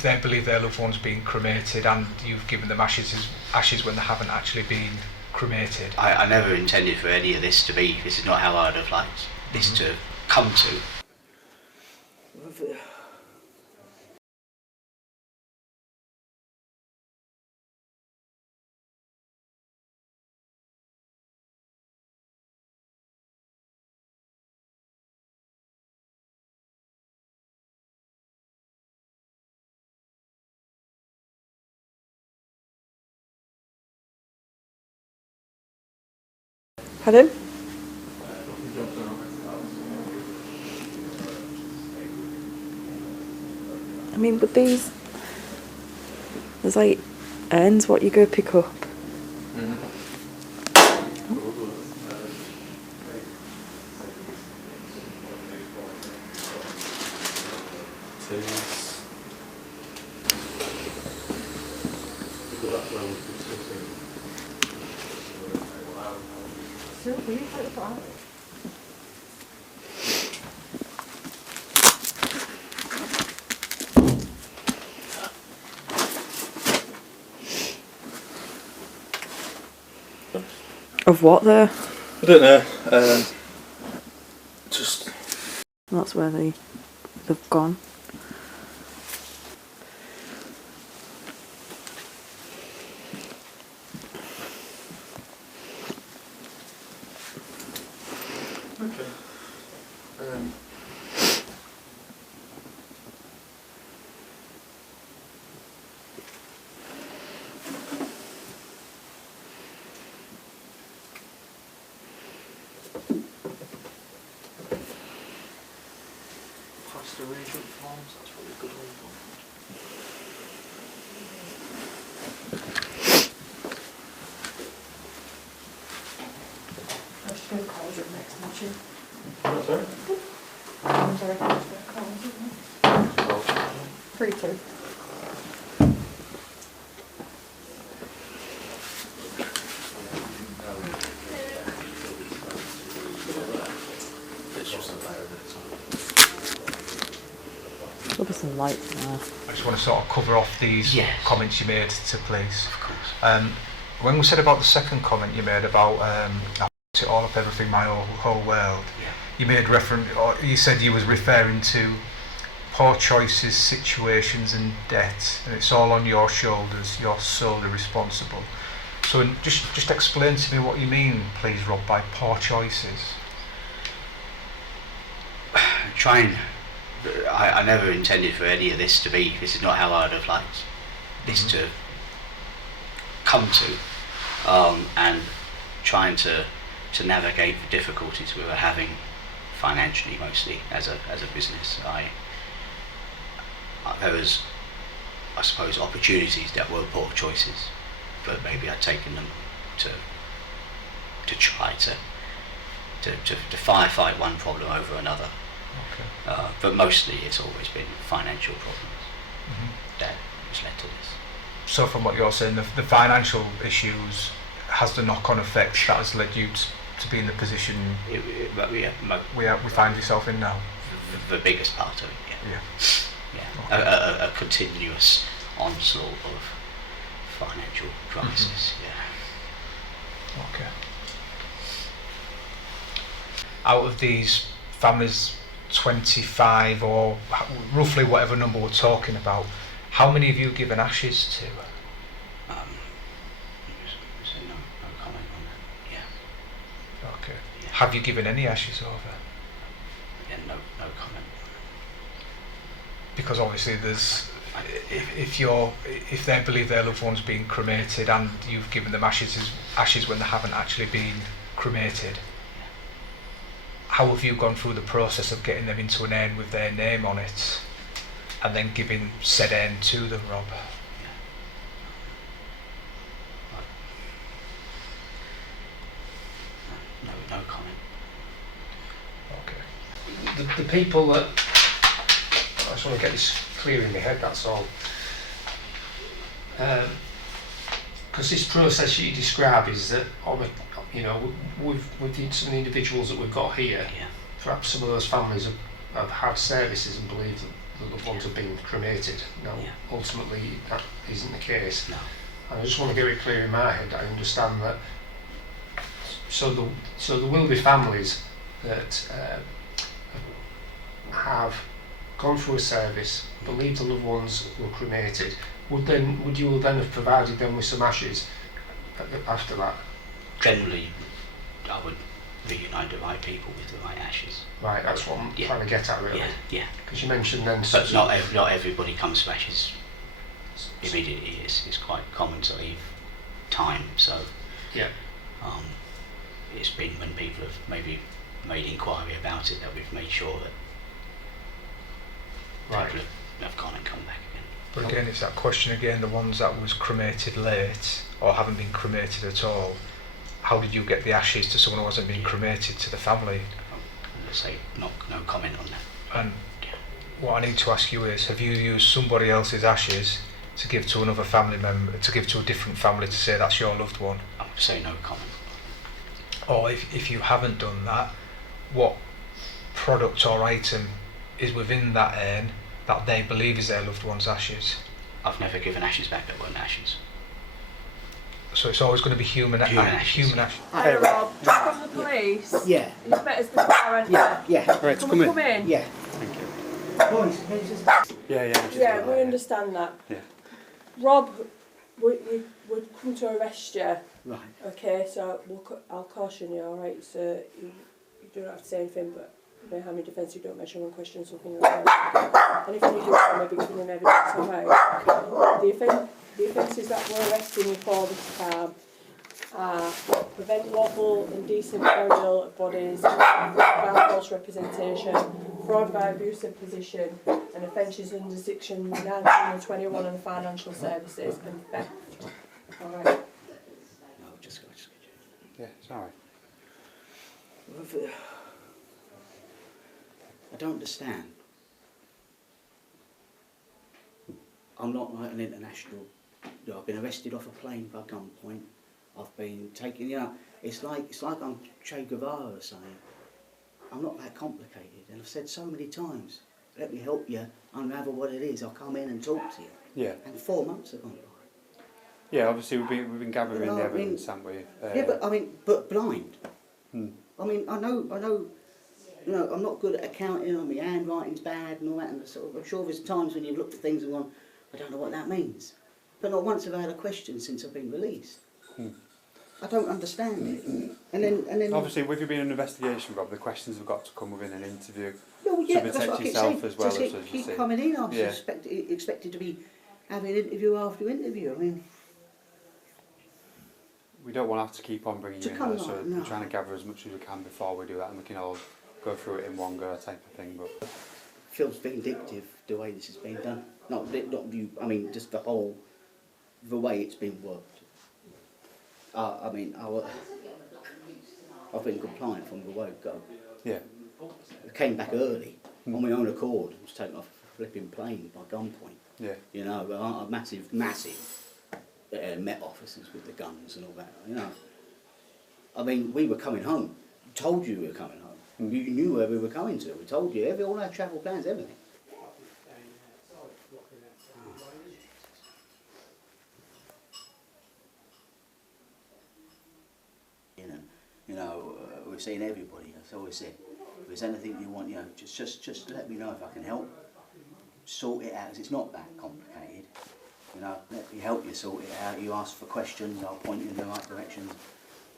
if they believe their loved one's been cremated and you've given them ashes when they haven't actually been cremated? I never intended for any of this to be. This is not how I'd have liked this to come to. Pardon? I mean, but these, there's like ends what you go pick up. Of what though? I don't know. Just. That's where they've gone. Okay. Plaster arrangement forms, that's probably a good one. I just going to call it next match. Oh, sorry? I'm sorry, I was going to call it. 3-2. It's just a layer of There'll be some lights now. I just want to sort of cover off these Yes. comments you made to police. Of course. When we said about the second comment you made about I put it all up everything, my whole world, Yeah. you made reference, or you said you was referring to poor choices, situations and debt, and it's all on your shoulders, you're solely responsible. So just explain to me what you mean, please, Rob, by poor choices. I never intended for any of this to be. This is not how I'd have liked this to come to, and trying to navigate the difficulties we were having financially, mostly as a business. There was, I suppose, opportunities that were poor choices, but maybe I'd taken them to try to firefight one problem over another. Okay. But mostly it's always been financial problems that has led to this. So from what you're saying, the financial issues has the knock-on effects that has led you to be in the position we find yourself in now? The biggest part of it, yeah. Yeah. Okay. A continuous onslaught of financial crisis, yeah. Okay. Out of these families, 25 or roughly whatever number we're talking about, how many have you given ashes to? So no comment on that, yeah. Okay. Yeah. Have you given any ashes over? Yeah, no comment. Because obviously there's, if they believe their loved one's been cremated and you've given them ashes when they haven't actually been cremated, how have you gone through the process of getting them into an urn with their name on it and then giving said urn to them, Rob? No comment. Okay. The people that, I just want to get this clear in my head, that's all. Because this process you describe is that with some of the individuals that we've got here, Yeah. perhaps some of those families have had services and believe that the loved ones have been cremated. Now, Yeah. ultimately, that isn't the case. No. And I just want to get it clear in my head. I understand that. So there will be families that have gone through a service, believe the loved ones were cremated. Would you then have provided them with some ashes after that? Generally, I would reunite the right people with the right ashes. Right, that's what I'm Yeah. trying to get at, really. Yeah. Because you mentioned then. But not everybody comes to ashes immediately. It's quite common to leave time. So Yeah. it's been when people have maybe made inquiry about it that we've made sure that Right. people have gone and come back again. But again, it's that question again, the ones that was cremated late or haven't been cremated at all, how did you get the ashes to someone who hasn't been cremated to the family? Let's say no comment on that. And what I need to ask you is, have you used somebody else's ashes to give to another family member, to give to a different family to say that's your loved one? I would say no comment. Or if you haven't done that, what product or item is within that urn that they believe is their loved one's ashes? I've never given ashes back that weren't ashes. So it's always going to be human ashes. Human ashes. Hi Rob, from the police. Yeah, Inspector's before enter. yeah. Right, Can we come in? Yeah. Thank you. Boys, Yeah, we understand that. Yeah. Rob, we've come to arrest you. Right. Okay, so I'll caution you, alright? So you don't have to say anything, but you may have me defence, you don't measure one question, something like that. And if you do, maybe give them evidence, alright? The offences that we're arresting you for this time are prevent lawful and decent burial of bodies, fraud by false representation, fraud by abusive position, and offences under section 19 and 21 of the financial services and theft. Alright. No, just Yeah, it's alright. I don't understand. I'm not like an international. I've been arrested off a plane by gunpoint. I've been taken. It's like I'm Che Guevara or something. I'm not that complicated, and I've said so many times, let me help you unravel what it is. I'll come in and talk to you. Yeah. And 4 months have gone by. Yeah, obviously we've been gathering No, the I mean- evidence, haven't we? Yeah, but blind. Hmm. I mean, I know. I'm not good at accounting. My handwriting's bad and all that. And I'm sure there's times when you've looked at things and gone, I don't know what that means. But not once have I had a question since I've been released. I don't understand it. And then. Obviously, with you being an investigation, Rob, the questions have got to come within an interview. Well, yeah, to that's protect what I keep yourself saying. as well Just as you keep say. coming in. I was Yeah. expected to be having interview after interview. I mean, We don't want to have to keep on bringing To you in come there, so on, no. we're trying to gather as much as we can before we do that, and we can all go through it in one go type of thing. But feels vindictive the way this has been done. Not you. I mean, just the way it's been worked. I've been compliant from the word go. yeah, I came back early on my own accord. I was taken off a flipping plane by gunpoint. yeah, A massive Met officers with the guns and all that. I mean, we were coming home. Told you we were coming home. You knew where we were coming to. We told you all our travel plans, everything. We've seen everybody. That's all we said. If there's anything you want, just let me know if I can help. Sort it out, 'cause it's not that complicated. Let me help you sort it out. You ask for questions, I'll point you in the right directions.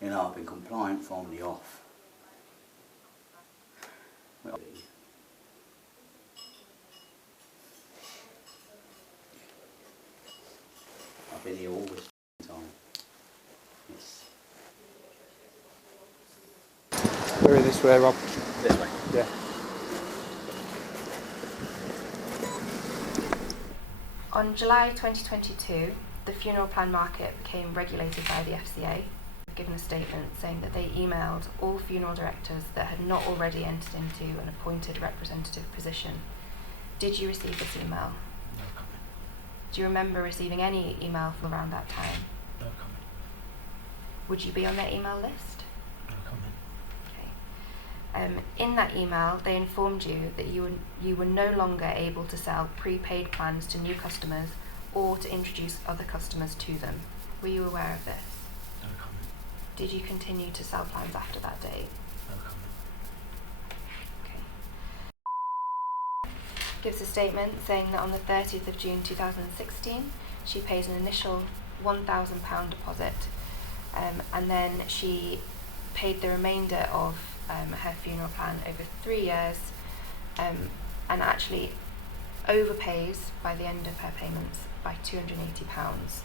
I've been compliant from the off. Well, I've been here all this time. Yes. we're in this way, Rob. This way. Yeah. On July 2022, the funeral plan market became regulated by the FCA. They've given a statement saying that they emailed all funeral directors that had not already entered into an appointed representative position. Did you receive this email? No comment. Do you remember receiving any email from around that time? No comment. Would you be on their email list? No comment. Okay. In that email, they informed you that you were no longer able to sell prepaid plans to new customers or to introduce other customers to them. Were you aware of this? No comment. Did you continue to sell plans after that date? No comment. Okay. Gives a statement saying that on the 30th of June 2016, she pays an initial £1,000 deposit, and then she paid the remainder of her funeral plan over 3 years, and actually overpays by the end of her payments by £280.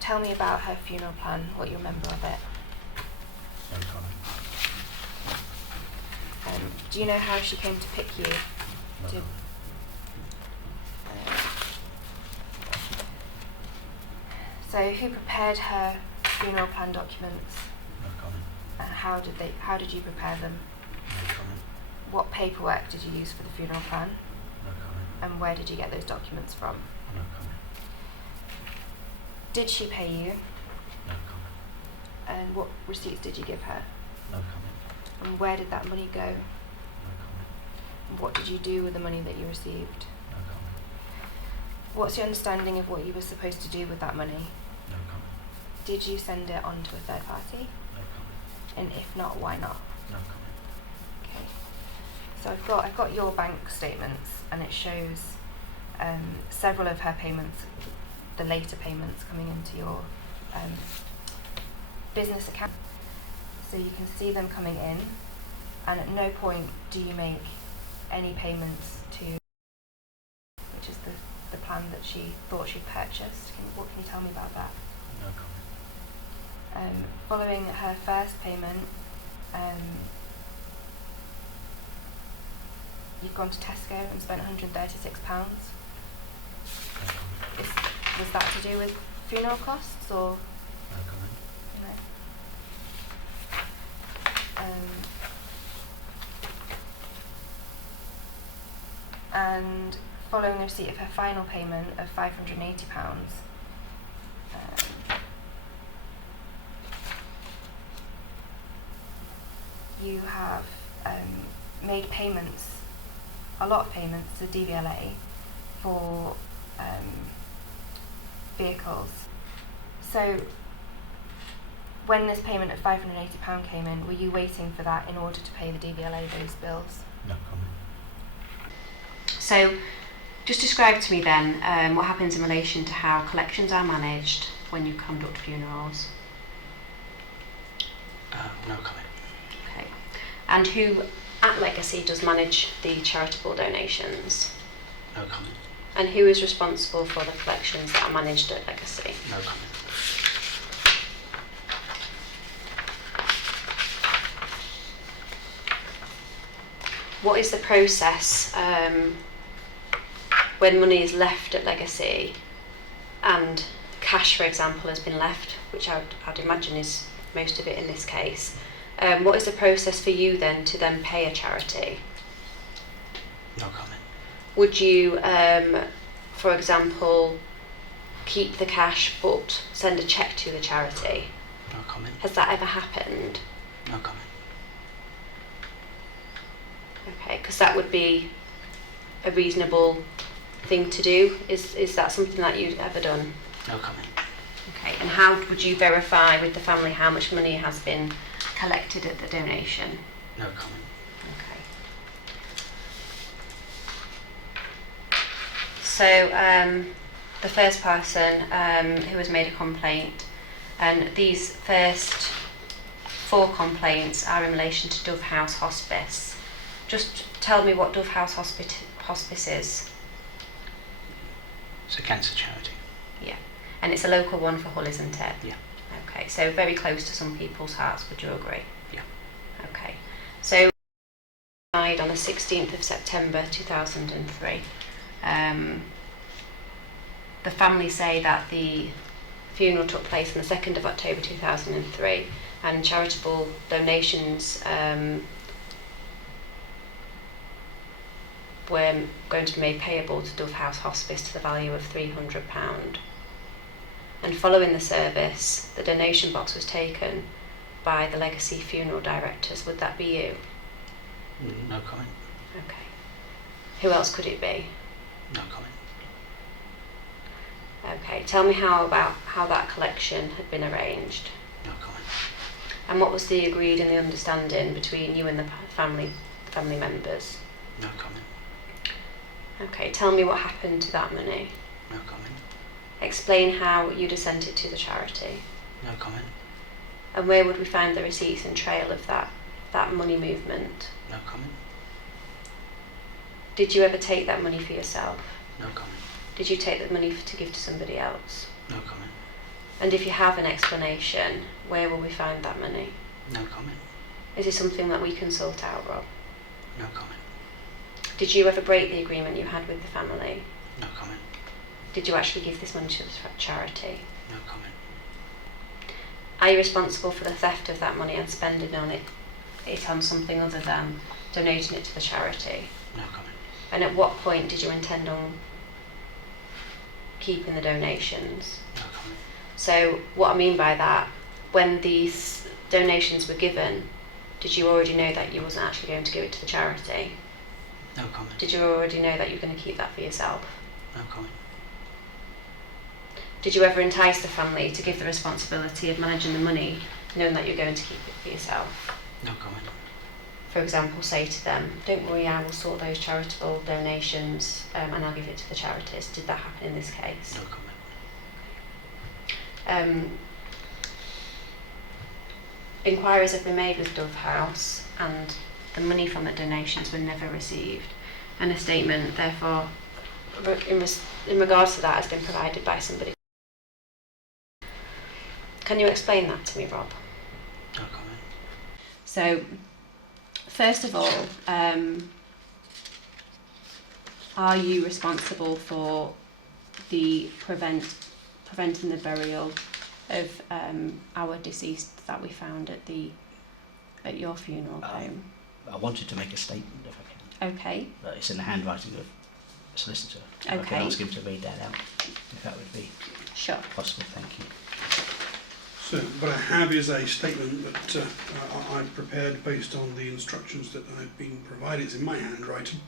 Tell me about her funeral plan, what you remember of it. No comment. Do you know how she came to pick you? No to, comment. So who prepared her funeral plan documents? No comment. How did you prepare them? No comment. What paperwork did you use for the funeral plan? No comment. And where did you get those documents from? No comment. Did she pay you? No comment. And what receipts did you give her? No comment. And where did that money go? No comment. And what did you do with the money that you received? No comment. What's your understanding of what you were supposed to do with that money? No comment. Did you send it on to a third party? No comment. And if not, why not? No comment. Okay. So I've got your bank statements, and it shows several of her payments, the later payments coming into your business account. So you can see them coming in, and at no point do you make any payments to, which is the plan that she thought she'd purchased. What can you tell me about that? No comment. Following her first payment, you've gone to Tesco and spent £136. Was that to do with funeral costs or? No comment. No. And following the receipt of her final payment of £580, you have made payments, a lot of payments to DVLA for vehicles. So when this payment of £580 came in, were you waiting for that in order to pay the DVLA those bills? No comment. So just describe to me then what happens in relation to how collections are managed when you conduct funerals. No comment. Okay. And who at Legacy does manage the charitable donations? No comment. And who is responsible for the collections that are managed at Legacy? No comment. What is the process when money is left at Legacy and cash, for example, has been left, which I'd imagine is most of it in this case? What is the process for you then to then pay a charity? No comment. Would you, for example, keep the cash but send a cheque to the charity? No comment. Has that ever happened? No comment. Okay, because that would be a reasonable thing to do. Is that something that you've ever done? No comment. Okay, and how would you verify with the family how much money has been collected at the donation? No comment. Okay. So the first person who has made a complaint, and these first 4 complaints are in relation to Dove House Hospice. Just tell me what Dove House Hospice is. It's a cancer charity. Yeah, and it's a local one for Hull, isn't it? Yeah. Okay, so very close to some people's hearts, would you agree? Yeah. Okay, so died on the 16th of September 2003. The family say that the funeral took place on the 2nd of October 2003, and charitable donations were going to be made payable to Dove House Hospice to the value of £300. And following the service, the donation box was taken by the legacy funeral directors. Would that be you? No comment. Okay. Who else could it be? No comment. Okay. Tell me how that collection had been arranged. No comment. And what was the agreed and the understanding between you and the family members? No comment. Okay. Tell me what happened to that money. No comment. Explain how you'd have sent it to the charity. No comment. And where would we find the receipts and trail of that money movement? No comment. Did you ever take that money for yourself? No comment. Did you take the money to give to somebody else? No comment. And if you have an explanation, where will we find that money? No comment. Is it something that we can sort out, Rob? No comment. Did you ever break the agreement you had with the family? No comment. Did you actually give this money to the charity? No comment. Are you responsible for the theft of that money and spending it on something other than donating it to the charity? No comment. And at what point did you intend on keeping the donations? No comment. So what I mean by that, when these donations were given, did you already know that you wasn't actually going to give it to the charity? No comment. Did you already know that you were going to keep that for yourself? No comment. Did you ever entice the family to give the responsibility of managing the money, knowing that you're going to keep it for yourself? No comment. For example, say to them, don't worry, I will sort those charitable donations and I'll give it to the charities. Did that happen in this case? No comment. Inquiries have been made with Dove House and the money from the donations were never received, and a statement therefore in regards to that has been provided by somebody. Can you explain that to me, Rob? No comment. So, first of all, are you responsible for the preventing the burial of our deceased that we found at your funeral home? I wanted to make a statement if I can. Okay. But it's in the handwriting of a solicitor. Okay. I can ask him to read that out, if that would be Sure. possible. Thank you. So what I have is a statement that I've prepared based on the instructions that I've been provided. It's in my handwriting.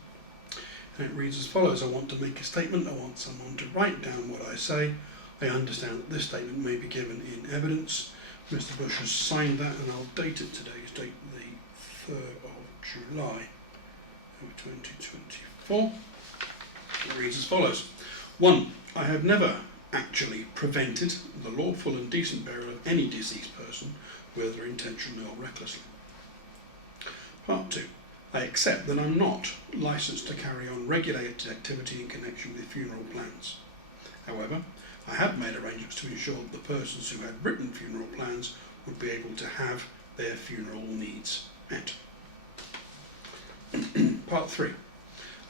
And it reads as follows. I want to make a statement. I want someone to write down what I say. I understand that this statement may be given in evidence. Mr. Bush has signed that and I'll date it today's date, the 3rd of July of 2024. It reads as follows. 1. I have never actually prevented the lawful and decent burial of any deceased person, whether intentionally or recklessly. Part 2. I accept that I'm not licensed to carry on regulated activity in connection with funeral plans. However, I have made arrangements to ensure that the persons who had written funeral plans would be able to have their funeral needs met. Part 3.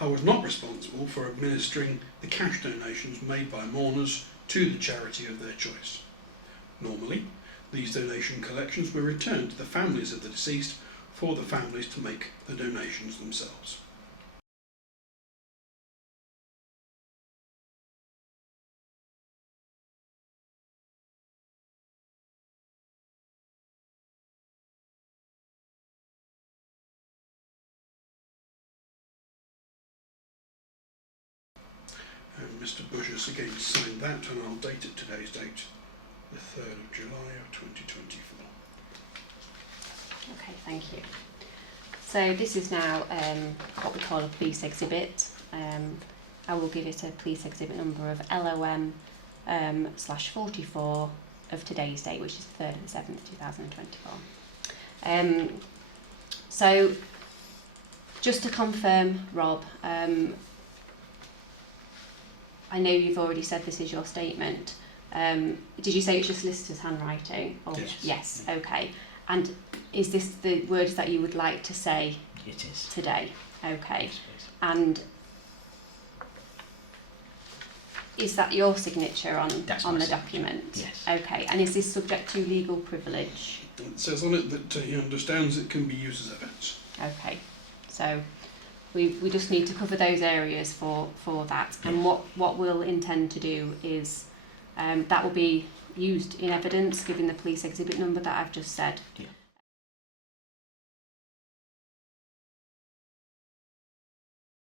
I was not responsible for administering the cash donations made by mourners to the charity of their choice. Normally, these donation collections were returned to the families of the deceased for the families to make the donations themselves. And Mr. Bush has again signed that, and I'll date it today's date, the 3rd of July of 2024. Okay, thank you. So this is now what we call a police exhibit. I will give it a police exhibit number of LOM/44 of today's date, which is 3rd and 7th, 2024. So just to confirm, Rob, I know you've already said this is your statement. Did you say it's your solicitor's handwriting? Or Yes. Yes, okay. And is this the words that you would like to say It is. today? Okay. Yes, please. And is that your signature on That's on my the signature. document? Yes. Okay. And is this subject to legal privilege? It says on it that he understands it can be used as evidence. Okay. So we just need to cover those areas for that. And what we'll intend to do is that will be used in evidence, given the police exhibit number that I've just said. Yeah.